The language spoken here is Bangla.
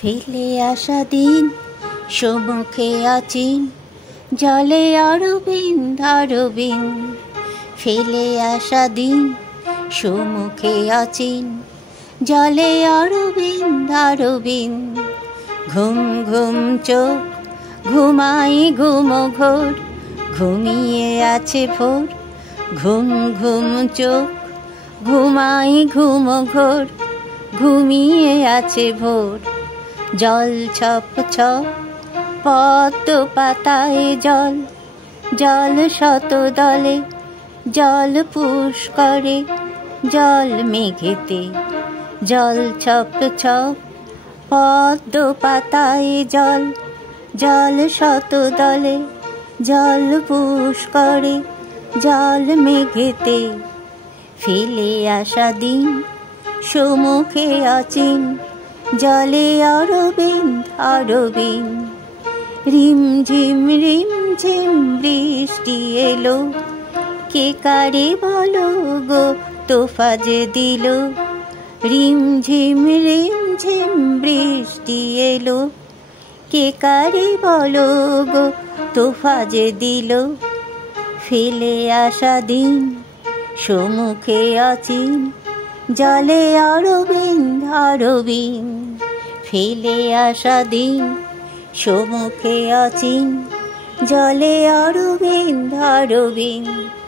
ফেলে আসা দিন সম্মুখে আচিন, জলে অরবিন্দ অরবিন্দ। ফেলে আসা দিন সম্মুখে আচিন, জলে অরবিন্দ অরবিন্দ। ঘুম ঘুম চোখ ঘুমাই ঘুম ঘোর, ঘুমিয়ে আছে ভোর। ঘুম ঘুম চোখ ঘুমাই ঘুম ঘোর, ঘুমিয়ে আছে ভোর। জল ছপ ছপ পদ্ম পাতায় জল, জল শত দলে জল পুষ্করে, জল মেঘেতে। জল ছপ ছপ পদ্ম পাতায় জল, জল শত দলে জল পুষ্করে, জল মেঘেতে। ফেলে আসা দিন সম্মুখে আচিন, জলে অরবিন্দ অরবিন্দ। রিমঝিম রিমঝিম বৃষ্টি এলো, কে কারে বলো গো তোফা যে দিল। রিমঝিম রিমঝিম বৃষ্টি এলো, কে কারে বলো গো তোফা যে দিল। ফেলে আসা দিন সম্মুখে আচিন, জলে অরবিন্দ অরবিন্দ। ফেলে আসা দিন সম্মুখে আচিন, জলে অরবিন্দ অরবিন্দ।